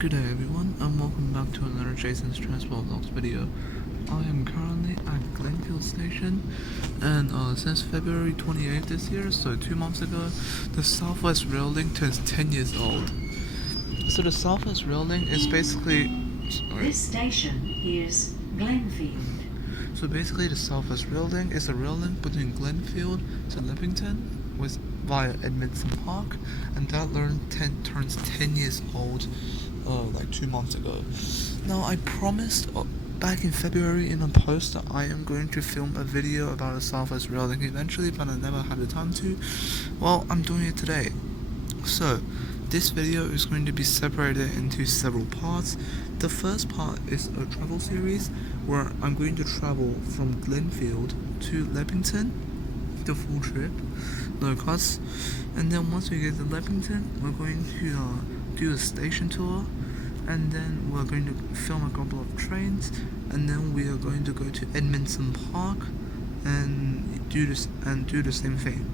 Good day everyone, and welcome back to another Jason's Transport Vlogs video. I am currently at Glenfield station, and since February 28th this year, so 2 months ago, the Southwest Rail Link turns 10 years old. So the Southwest Rail Link is basically... This station is Glenfield. So basically the Southwest Rail Link is a rail link between Glenfield to Leppington via Edmondson Park, and that turns 10 years old like 2 months ago. Now I promised back in February in a post that I am going to film a video about the Southwest Rail Link eventually, but I never had the time to. Well, I'm doing it today. So this video is going to be separated into several parts. The first part is a travel series where I'm going to travel from Glenfield to Leppington, the full trip, no cuts. And then once we get to Leppington, we're going to do a station tour, and then we're going to film a couple of trains, and then we are going to go to Edmondson Park and do the same thing.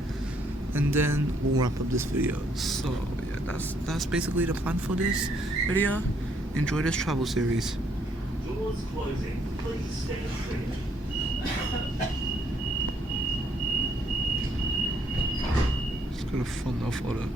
And then we'll wrap up this video. So yeah, that's basically the plan for this video. Enjoy this travel series. Doors closing. Please stand clear. Just got a fun enough photo.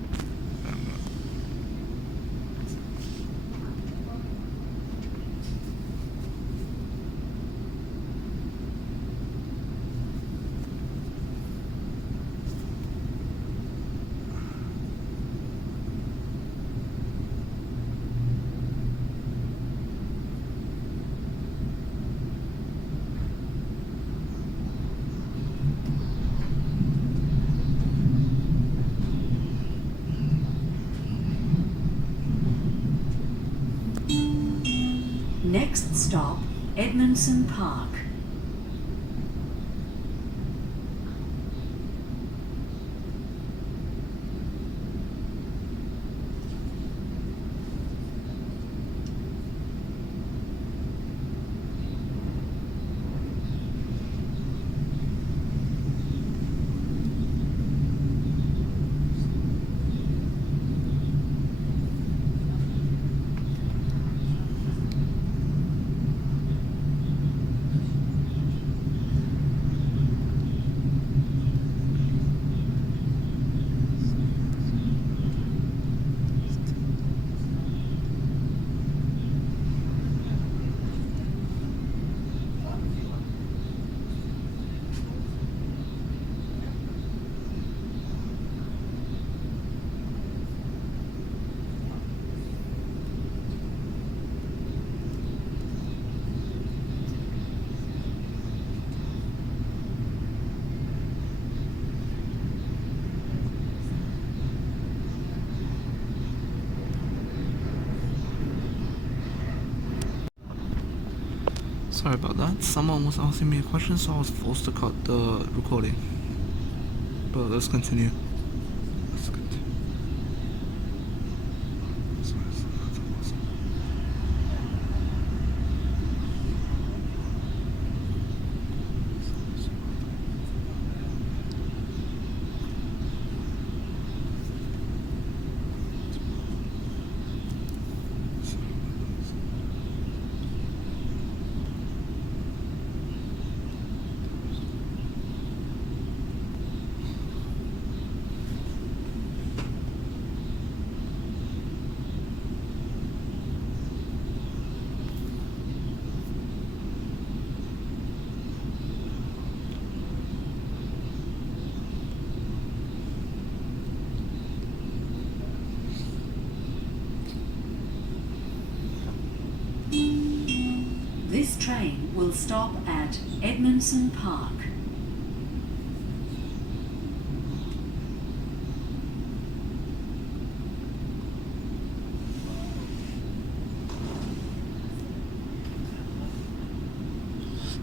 Next stop, Edmondson Park. Sorry about that. Someone was asking me a question, so I was forced to cut the recording. But let's continue. This train will stop at Edmondson Park.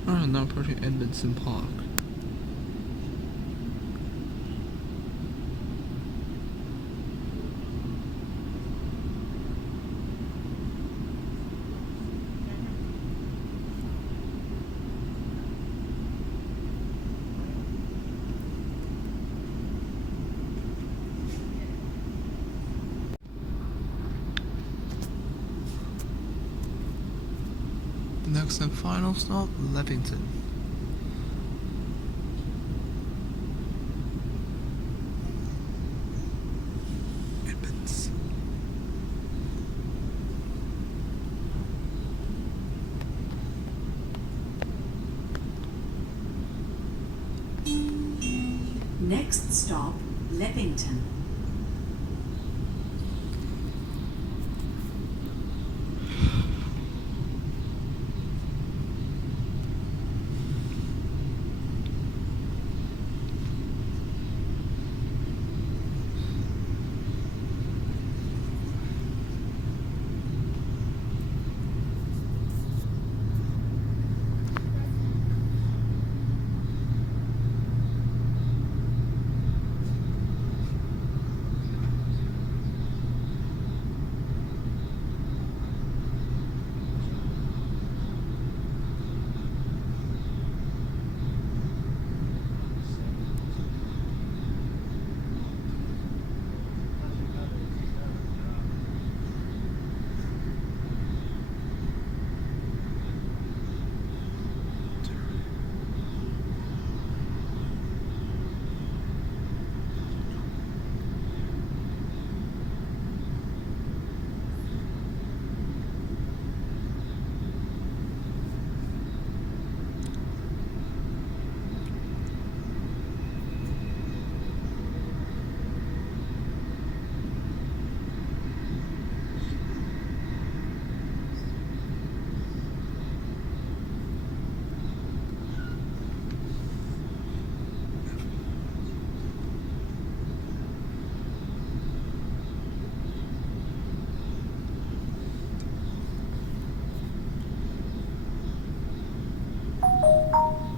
Alright, now approaching Edmondson Park. Next and final stop, Leppington. Edmonds. Next stop, Leppington.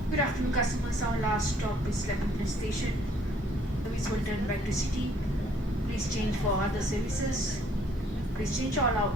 Good afternoon, customers. Our last stop is Leppington Station. Service will turn back to city. Please change for other services. Please change all out.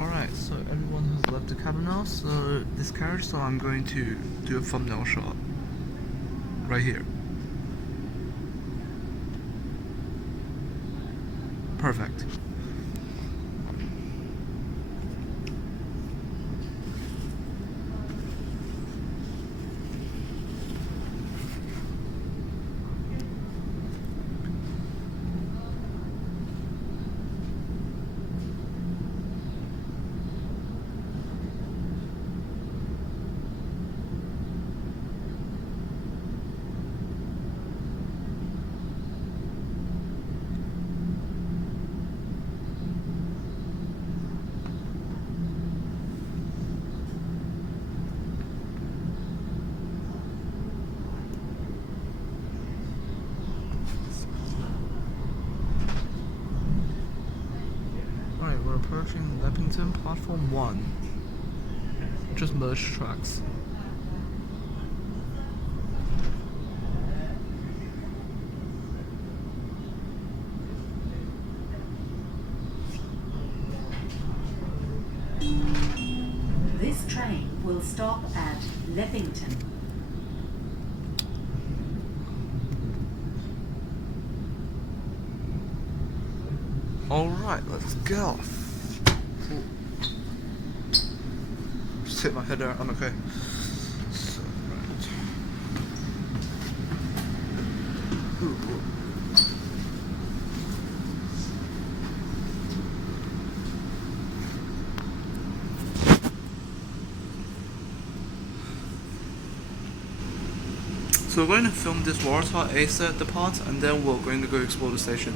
Alright, so everyone has left the cabin now, so this carriage, so I'm going to do a thumbnail shot. Right here. Perfect. Alright, we're approaching Leppington Platform 1. Just merged tracks. This train will stop at Leppington. Alright, let's go. Just hit my head there, I'm okay. So, right. So we're going to film this Warsaw ASAT depart, and then we're going to go explore the station.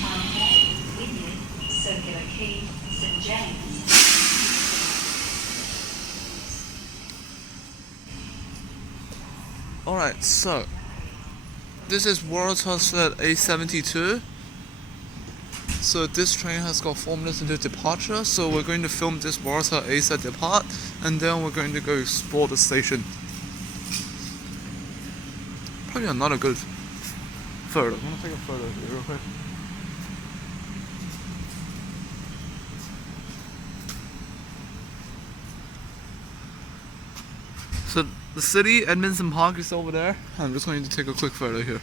Town Hall, Wynyard, Circular Quay, St James. Alright, so this is Warsaw A72. So this train has got 4 minutes until departure, so we're going to film this Warsaw ASAT depart, and then we're going to go explore the station. Probably another good photo. I'm gonna take a photo here real quick. So the city, Edmondson Park, is over there. I'm just going to take a quick photo here.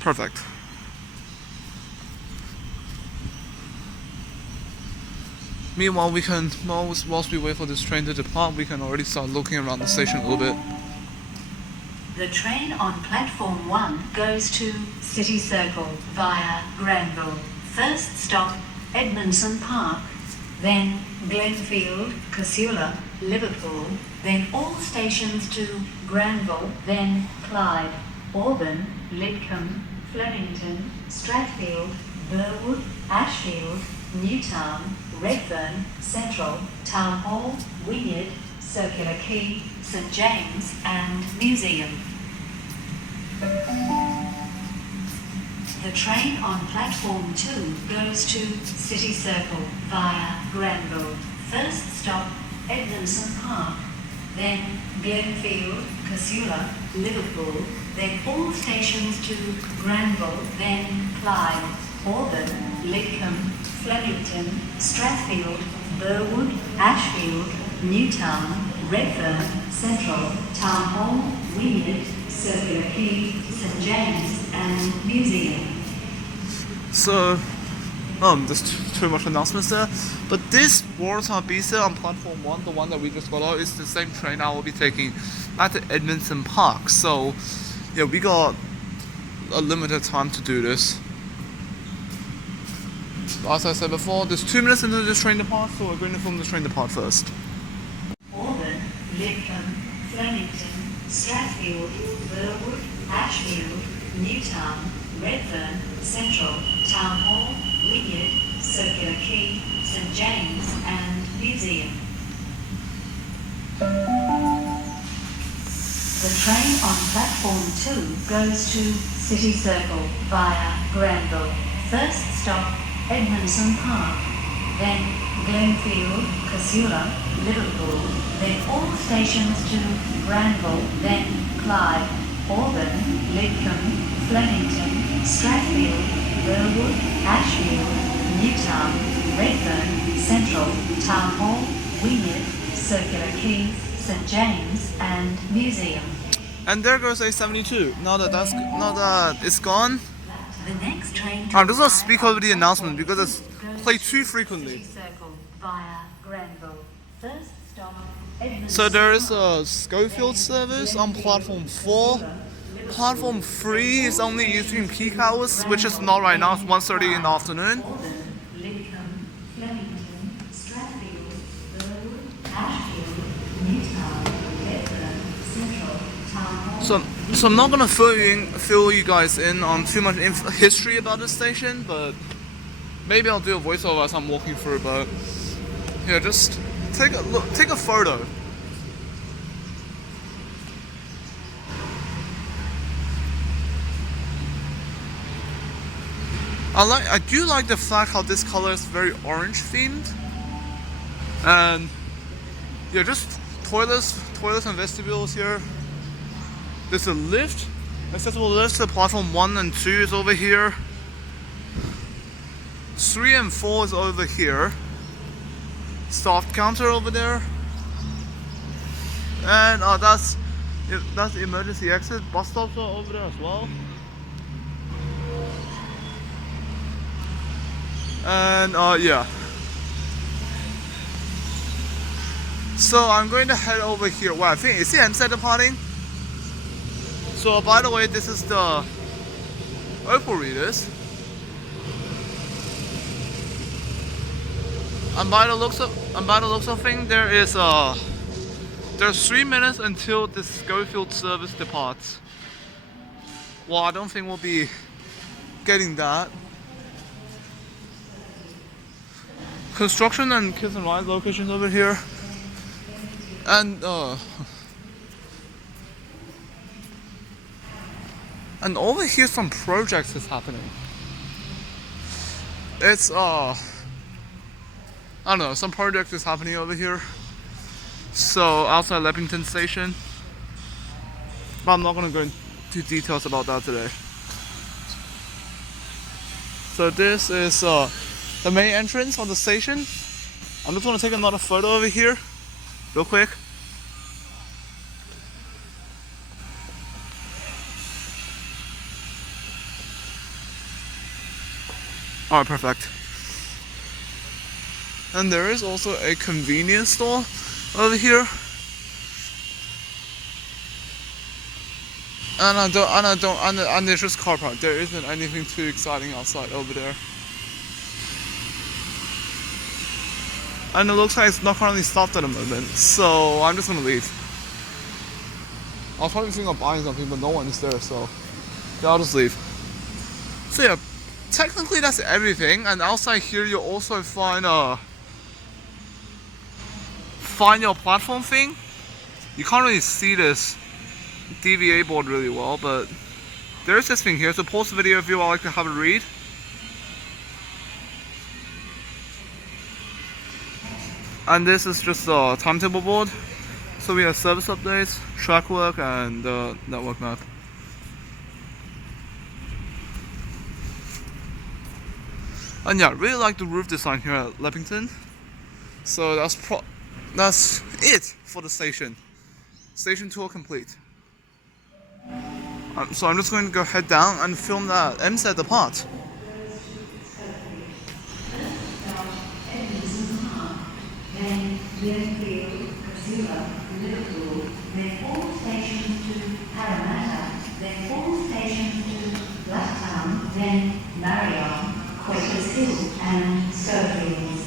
Perfect. Meanwhile, we can, whilst we wait for this train to depart, we can already start looking around the station a little bit. The train on platform 1 goes to City Circle via Granville. First stop, Edmondson Park, then Glenfield, Casula, Liverpool, then all stations to Granville, then Clyde, Auburn, Lidcombe, Flemington, Stratfield, Burwood, Ashfield, Newtown, Redfern, Central, Town Hall, Wynyard, Circular Quay, St James and Museum. The train on platform 2 goes to City Circle via Granville. First stop, Edmondson Park, then Glenfield, Casula, Liverpool, then all stations to Granville, then Clyde, Auburn, Lidcombe, Flemington, Stratfield, Burwood, Ashfield, Newtown, Redfern, Central, Town Hall, Wynyard, Circular Quay, St James and Museum. So, there's too much announcements there. But this Warsaw BC on platform 1, the one that we just got out, is the same train I will be taking at the Edmondson Park. So, yeah, we got a limited time to do this. As I said before, there's 2 minutes into this train depart, so we're going to film the train depart first. Auburn, Lidcombe, Flemington, Stratfield, Burwood, Ashfield, Newtown, Redfern, Central, Town Hall, Wynyard, Circular Quay, St James and Museum. The train on platform 2 goes to City Circle via Granville. First stop, Edmondson Park, then Glenfield, Casula, Liverpool, then all stations to Granville, then Clyde, Auburn, Lidcombe, Flemington, Stratfield, Burwood, Ashfield, Newtown, Redfern, Central, Town Hall, Wynyard, Circular Quay, St James and Museum. And there goes A72. Now that it's gone, The next train I'm just gonna speak over the announcement because it's played too frequently. City Circle via Granville. First stop, Edmondson So there is Park. a Schofield service on platform 4. Platform 3 is only using peak hours, which is not right now. It's 1:30 in the afternoon. Lidcombe, Flemington, Stratfield, Burwood, Ashfield, Newtown, Redfern, Central, Town Hall. So I'm not gonna fill you guys in on too much history about this station, but maybe I'll do a voiceover as I'm walking through. But yeah, just take a photo. I do like the fact how this color is very orange themed, and yeah, just toilets and vestibules here. There's a lift, accessible lift to platform 1 and 2 is over here. 3 and 4 is over here. Staff counter over there. And that's the emergency exit. Bus stops are over there as well. And yeah. So I'm going to head over here. Well, I think is the MSET departing? So by the way, this is the Opal readers. And by the looks of things, there's 3 minutes until the Schofield service departs. Well, I don't think we'll be getting that. Construction and kiss and ride locations over here. And over here some projects is happening. It's I don't know, some project is happening over here. So outside Leppington station. But I'm not gonna go into details about that today. So this is the main entrance of the station. I'm just gonna take another photo over here, real quick. Alright, perfect. And there is also a convenience store over here. And there's just car park. There isn't anything too exciting outside over there. And it looks like it's not currently stopped at the moment, so I'm just gonna leave. I was probably thinking of buying something, but no one is there, so yeah, I'll just leave. So yeah, technically that's everything. And outside here you'll also find your platform thing. You can't really see this DVA board really well, but there's this thing here. So pause the video if you would like to have a read. And this is just a timetable board. So we have service updates, track work, and network map. And yeah, I really like the roof design here at Leppington. So that's it for the station. Station tour complete. So I'm just going to go head down and film that MSET depart. Then Glenfield, Liverpool, then all stations to Parramatta, then all stations to Blacktown, then Marion, Quakers Hill and Schofields.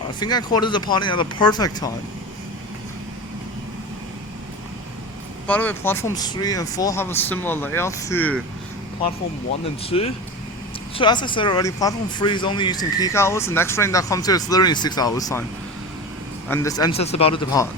I think I called it departing at the perfect time. By the way, platforms 3 and 4 have a similar layout to platform 1 and 2. So as I said already, platform 3 is only using peak hours. The next train that comes here is literally 6 hours time. And this MSET's about to depart.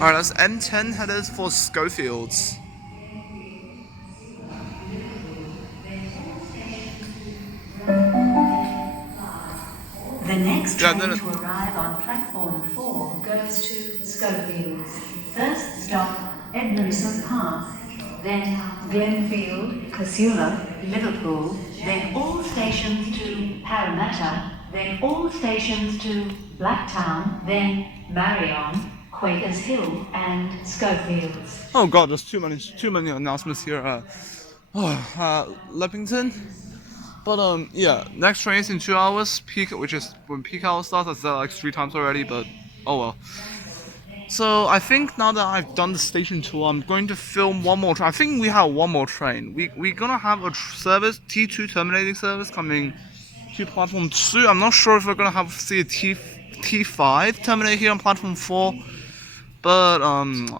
Alright, that's N10 headers for Schofields. The next Yeah, train to arrive on platform 4 goes to Schofields. First stop, Edmondson Park, then Glenfield, Casula, Liverpool, then all stations to Parramatta, then all stations to Blacktown, then Marion, Quakers Hill and Schofields. Oh god, there's too many announcements here at Leppington. But yeah, next train is in 2 hours, peak, which is when peak hour starts. I've said like 3 times already, but oh well. So I think now that I've done the station tour, I'm going to film one more train. I think we have one more train. We're gonna have a service, T2 terminating service coming to platform 2. I'm not sure if we're gonna see a T5 terminate here on platform 4. But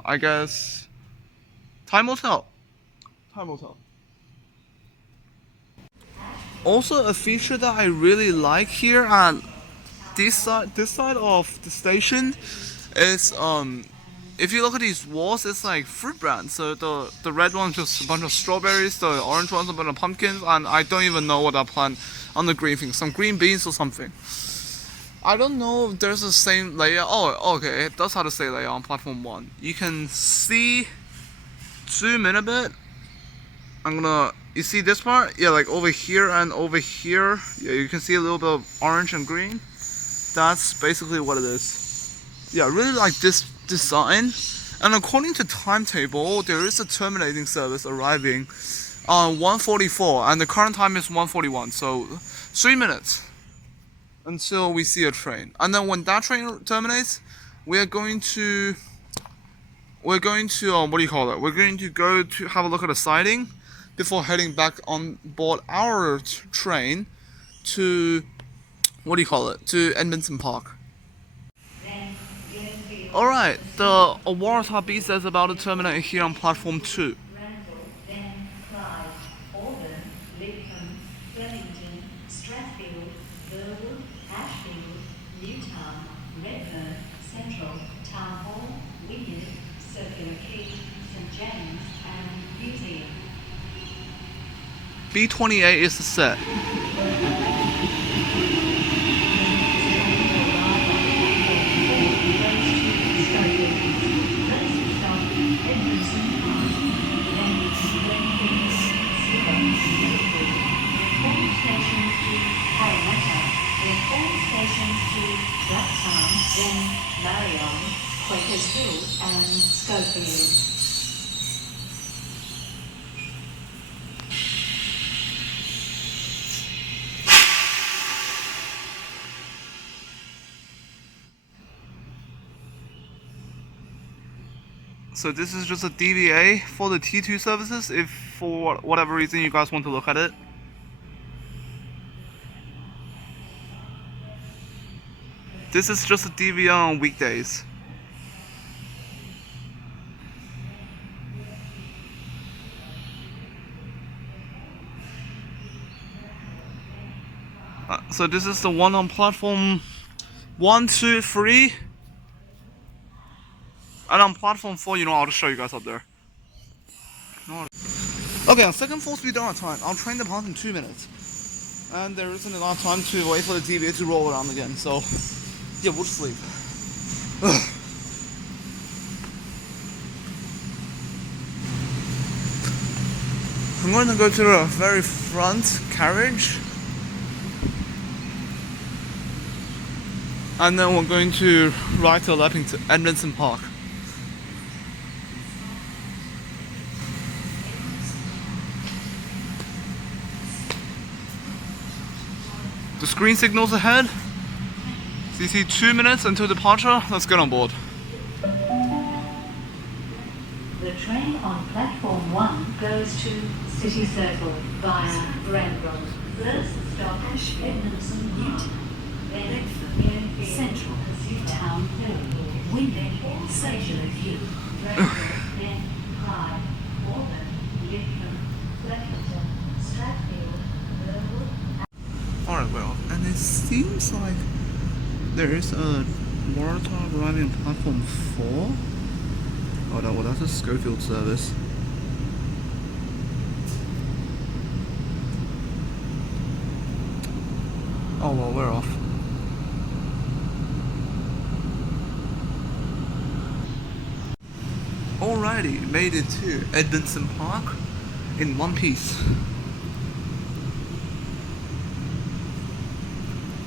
I guess time will tell. Time will tell. Also, a feature that I really like here at this side of the station is if you look at these walls, it's like fruit brands. So the red one's just a bunch of strawberries, the orange one's a bunch of pumpkins, and I don't even know what I plant on the green thing, some green beans or something. I don't know if there's the same layout. Oh, okay, it does have the same layout on platform 1. You can see, zoom in a bit. You see this part? Yeah, like over here and over here. Yeah, you can see a little bit of orange and green. That's basically what it is. Yeah, I really like this design. And according to timetable, there is a terminating service arriving on 1:44, and the current time is 1:41. So 3 minutes until we see a train. And then when that train terminates, we're going to what do you call it? We're going to go to have a look at the siding before heading back on board our train to to Edmondson Park. Alright, the Waratah Beast is about to terminate here on platform 2. Then Clyde, Auburn, Lidcombe, Flemington, Strathfield, Burwood, Ashfield, Newtown, Redfern, Central, Town Hall, Wynyard, Circular Quay, St James, and Museum. B28 is the set. Then Marion, Quakers Hill, and Schofield. So this is just a DVA for the T2 services, if for whatever reason you guys want to look at it. This is just a DVA on weekdays. So this is the one on platform 1, 2, 3. And on platform 4, I'll just show you guys up there. Okay, on second full speed on time, I'll train the path in 2 minutes. And there isn't enough time to wait for the DVA to roll around again, so yeah, we'll just sleep. I'm going to go to the very front carriage. And then we're going to ride to Edmondson Park. The screen signals ahead. So you see 2 minutes until departure. Let's get on board. The train on platform 1 goes to City Circle via Granville. First stop Edmondson Newton. Then Glenfield, Central, Town Hall, Wynyard, Circular Quay, then Clyde, Auburn, Lidcombe, Leppington, Strathfield, Burwood. Alright, well, and it seems like there is a Waratah arriving on platform 4. Oh no, well that's a Schofield service. Oh well, we're off. Alrighty, made it to Edmondson Park in one piece.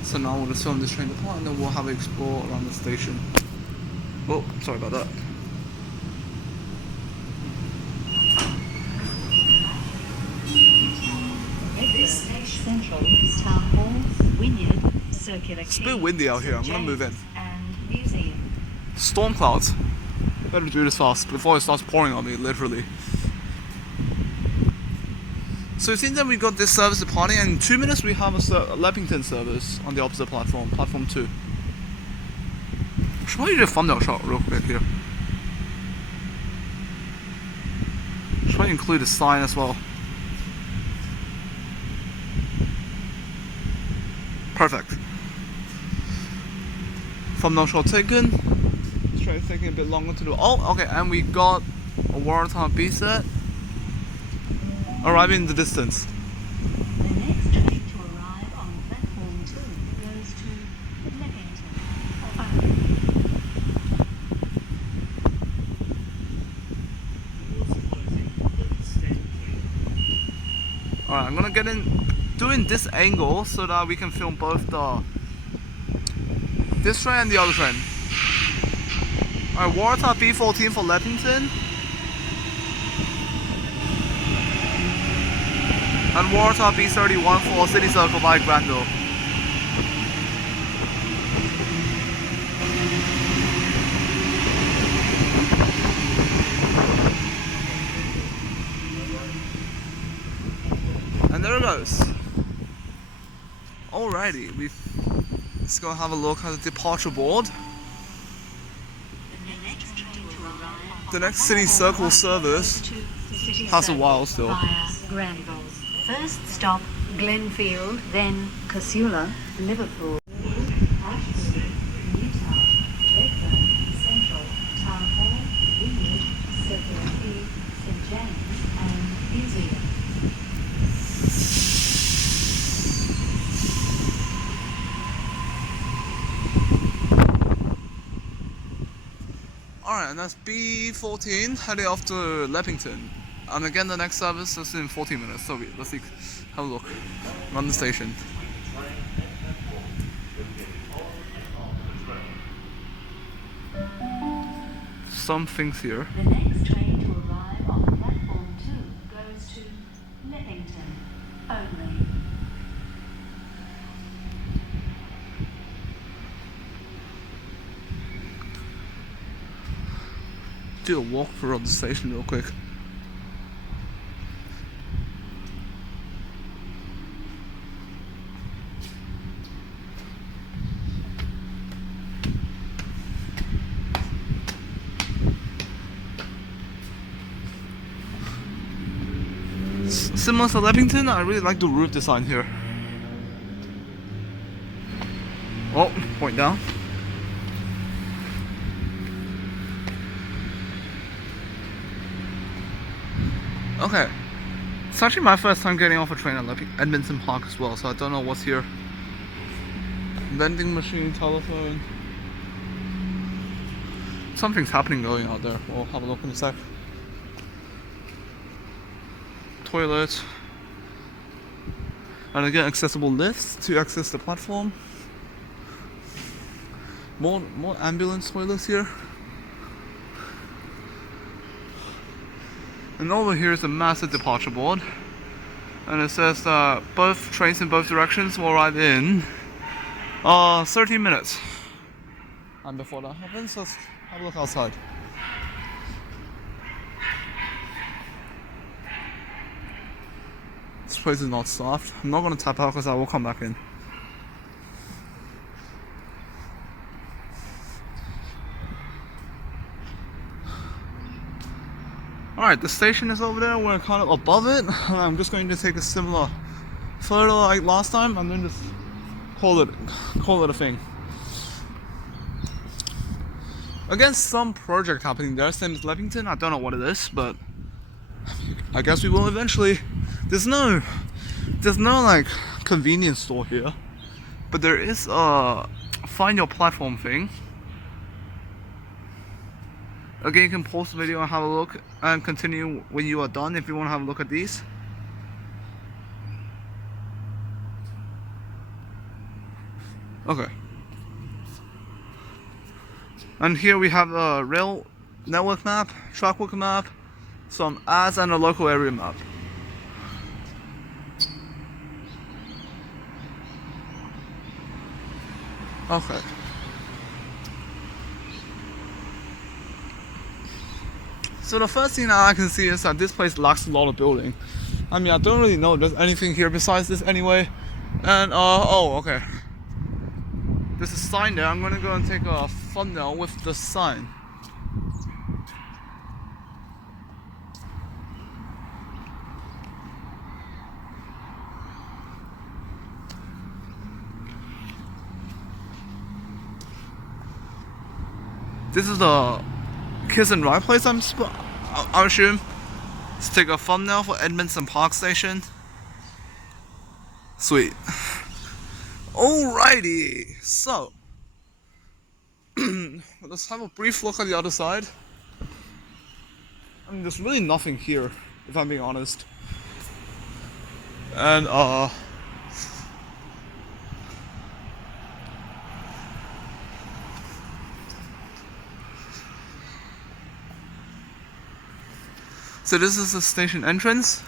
So now we'll just film this train apart and then we'll have an explore around the station. Oh, sorry about that. This station Central, Town Hall, Wynyard, Circular Quay. It's a bit windy out here, I'm gonna move in. And Museum. Storm clouds. Better do this fast before it starts pouring on me, literally. So it seems that we got this service departing, and in 2 minutes we have a Leppington service on the opposite platform, platform 2. Should probably do a thumbnail shot real quick here. Should probably include a sign as well. Perfect. Thumbnail shot taken. This train is taking a bit longer to do. Oh, okay, and we got a Waratah B set arriving in the distance. The next train to arrive on platform 2 goes to Leppington. I'm gonna get in doing this angle so that we can film both this train and the other train. Alright, Warsaw B14 for Leppington. And Warsaw B31 for City Circle by Granville. And there it goes. Alrighty, let's go have a look at the departure board. The next City Circle service has a while still. Via Granville. First stop, Glenfield, then Casula, Liverpool. Ashford, Newtown, Bedford, Central, Town Hall, Greenwood, Circular Quay, St James, and Museum. Alright, and that's B14 heading off to Leppington. And again, the next service is in 14 minutes. So let's see, have a look. Run the station. Some things here. The next train to arrive on platform 2 goes to Leppington only. Do a walkthrough of the station real quick. Similar to Leppington, I really like the roof design here. Oh, point down. Okay, it's actually my first time getting off a train at Edmondson Park as well, so I don't know what's here. Vending machine, telephone. Something's happening going out there. We'll have a look in a sec. Toilet. And again, accessible lifts to access the platform. More ambulance toilets here. And over here is a massive departure board. And it says both trains in both directions will arrive in 13 minutes. And before that happens, let's have a look outside. This place is not soft. I'm not going to tap out because I will come back in. Alright, the station is over there. We're kind of above it. And I'm just going to take a similar photo like last time and then just call it a thing. Again, some project happening there. Same as Leppington. I don't know what it is, but I guess we will eventually. There's no like convenience store here, but there is a find your platform thing. Again, you can pause the video and have a look and continue when you are done if you want to have a look at these. Okay. And here we have a rail network map, track map, some ads, and a local area map. Okay. So the first thing that I can see is that this place lacks a lot of building. I mean, I don't really know if there's anything here besides this anyway. And oh, okay. There's a sign there. I'm gonna go and take a thumbnail with the sign. This is the Kiss and Ride place, I assume. Let's take a thumbnail for Edmondson Park Station. Sweet. Alrighty, so let's have a brief look at the other side. I mean, there's really nothing here, if I'm being honest. And so this is the station entrance.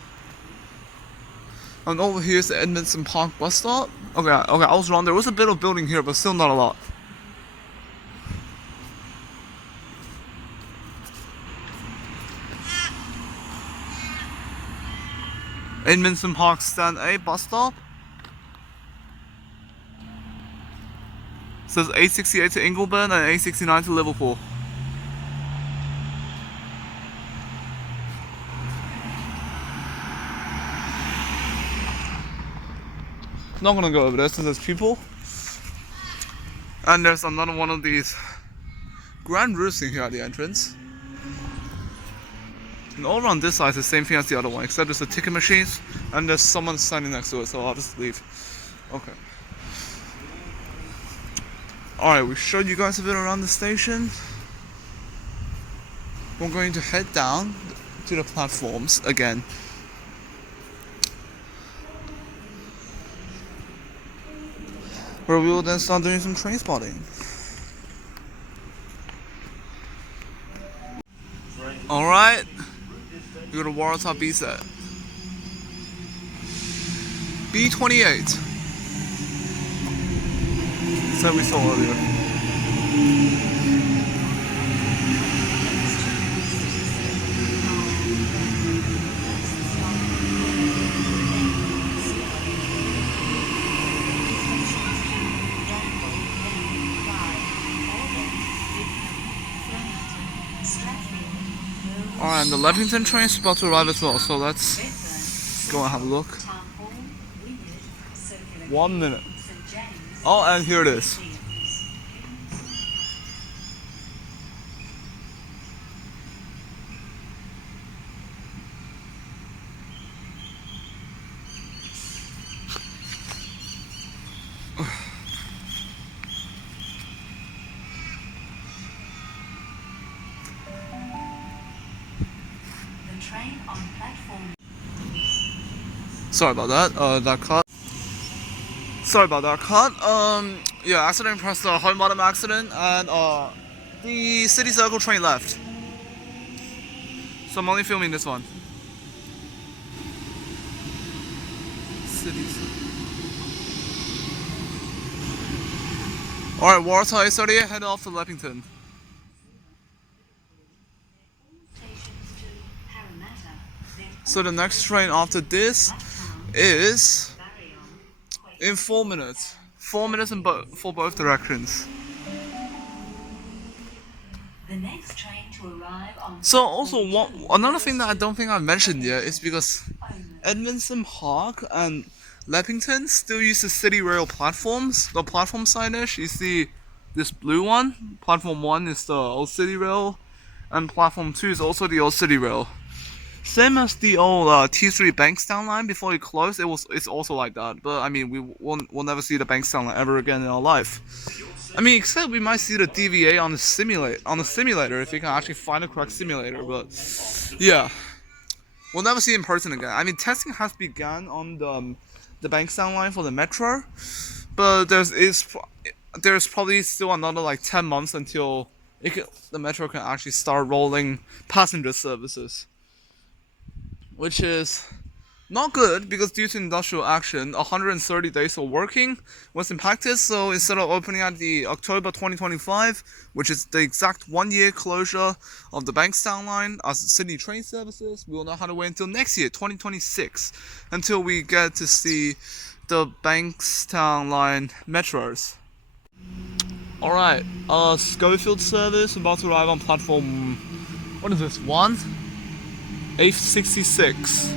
And over here is the Edmondson Park bus stop. Okay, I was wrong. There was a bit of building here, but still not a lot. Edmondson Park Stand A bus stop. Says 868 to Ingleburn and 869 to Liverpool. Not gonna go over there since there's people. And there's another one of these grand roosting here at the entrance. And all around this side is the same thing as the other one, except there's the ticket machines and there's someone standing next to it, so I'll just leave. Okay. Alright, we showed you guys a bit around the station. We're going to head down to the platforms again. Where we will then start doing some train spotting. Alright, we go to Waratah B set. B28. That we saw earlier. Alright, and the Leppington train is about to arrive as well, so let's go and have a look. 1 minute. Oh, and here it is. Sorry about that. That cut. Sorry about that cut. Yeah, accident pressed the home bottom accident, and the City Circle train left. So I'm only filming this one. City Circle. Alright, Waratah 838, head off to Leppington. So the next train after this is in 4 minutes. 4 minutes for both directions. The next train to arrive on So also another thing that I don't think I've mentioned yet is because Edmondson Park and Leppington still use the City Rail platforms. The platform signage, you see this blue one. Platform 1 is the old City Rail, and platform 2 is also the old City Rail. Same as the old T3 Bankstown line before it closed. It's also like that. But I mean, we'll never see the Bankstown line ever again in our life. I mean, except we might see the DVA on the simulator if you can actually find the correct simulator. But yeah, we'll never see it in person again. I mean, testing has begun on the Bankstown line for the metro, but there's probably still another like 10 months until the metro can actually start rolling passenger services. Which is not good because due to industrial action, 130 days of working was impacted. So instead of opening at the October 2025, which is the exact 1 year closure of the Bankstown line as city train services, we will not have to wait until next year, 2026, until we get to see the Bankstown line metros. Alright, Schofield service about to arrive on platform, what is this, 1? 866.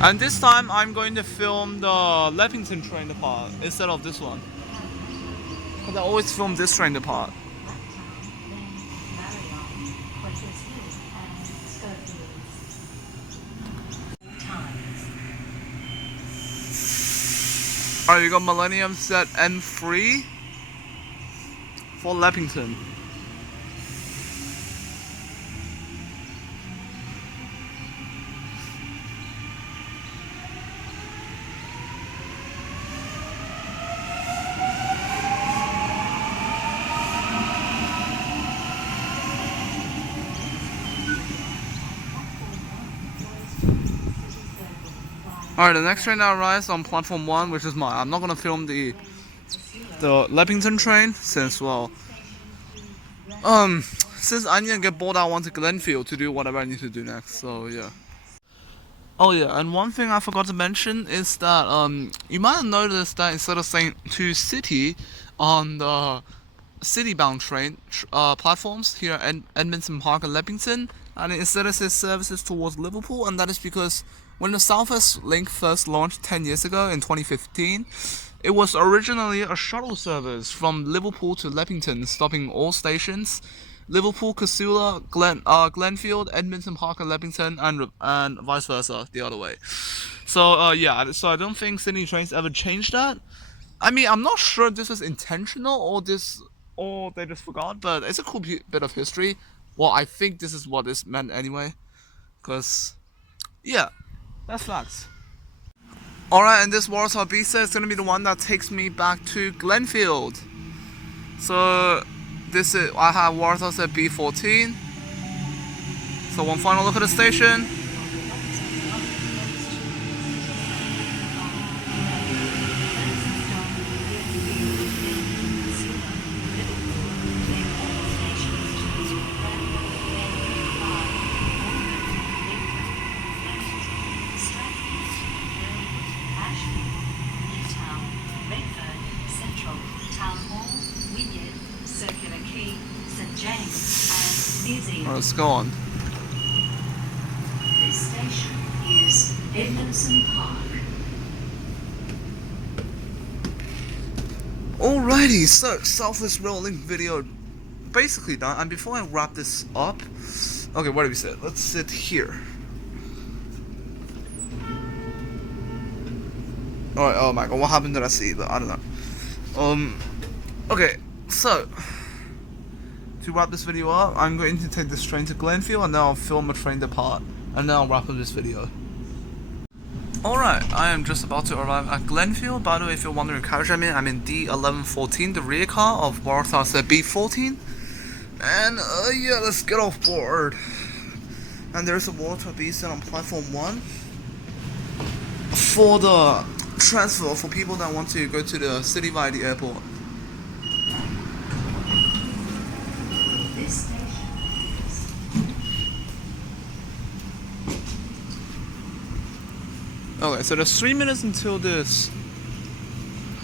And this time I'm going to film the Leppington train depart instead of this one. Because I always film this train depart. Alright, you got Millennium set M3 for Leppington. Alright, the next train that arrives on platform 1, which is mine. I'm not gonna film the Leppington train since, well, since I need to get bored, I want to Glenfield to do whatever I need to do next. So yeah. Oh yeah, and one thing I forgot to mention is that you might have noticed that instead of saying to city on the city-bound train platforms here at Edmondson Park and Leppington, and instead it says services towards Liverpool, and that is because when the Southwest Link first launched 10 years ago in 2015, it was originally a shuttle service from Liverpool to Leppington, stopping all stations: Liverpool, Casula, Glenfield, Edmondson Park and Leppington, and vice versa the other way. So yeah, so I don't think Sydney Trains ever changed that. I mean, I'm not sure if this was intentional or they just forgot, but it's a cool bit of history. Well, I think this is what this meant anyway, cause yeah, that's facts. Alright, and this Warsaw Visa is gonna be the one that takes me back to Glenfield. So this is, I have Warsaw at B14. So one final look at the station. Alright, let's go on. This station is Edmondson Park. Alrighty, so Southwest Rail Link video basically done. And before I wrap this up, okay, where do we sit? Let's sit here. Alright, oh my god, what happened to that seat? But I don't know. Okay, so to wrap this video up, I'm going to take this train to Glenfield and then I'll film a train depart and then I'll wrap up this video. Alright, I am just about to arrive at Glenfield. By the way, if you're wondering which carriage I'm in D1114, the rear car of Warthog's B14. And yeah, let's get off board. And there's a Warthog B set on platform 1 for the transfer for people that want to go to the city via the airport. This station Okay, so there's 3 minutes until this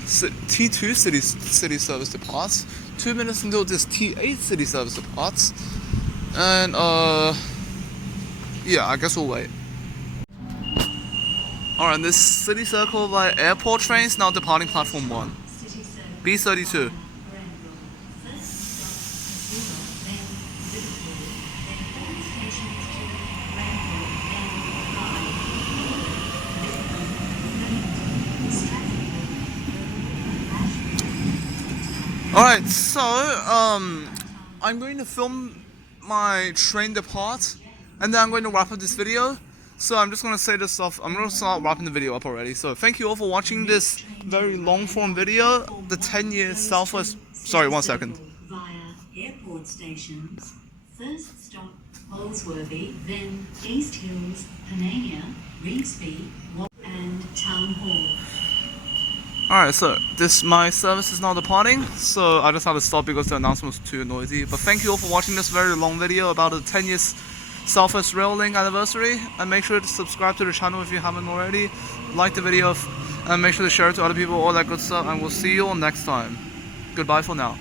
T2 city service departs, 2 minutes until this T8 city service departs, and yeah, I guess we'll wait. Alright, this City Circle via airport train is now departing platform 1, City Circle, B32. Granville. First stop, Casula, then Liverpool, then all stations to Granville, then Stratford, Alright, so I'm going to film my train depart and then I'm going to wrap up this video. So I'm just going to say this off. I'm going to start wrapping the video up already. So thank you all for watching this very long form video. The 10-year Southwest. Sorry, 1 second. via airport stations. First stop, Holsworthy, then East Hills, Panania, Rigsby, and Town Hall. Alright, so my service is now departing. So I just had to stop because the announcement was too noisy. But thank you all for watching this very long video about the 10 years Southwest Rail Link anniversary, and make sure to subscribe to the channel if you haven't already, like the video, and make sure to share it to other people, all that good stuff, and we'll see you all next time. Goodbye for now.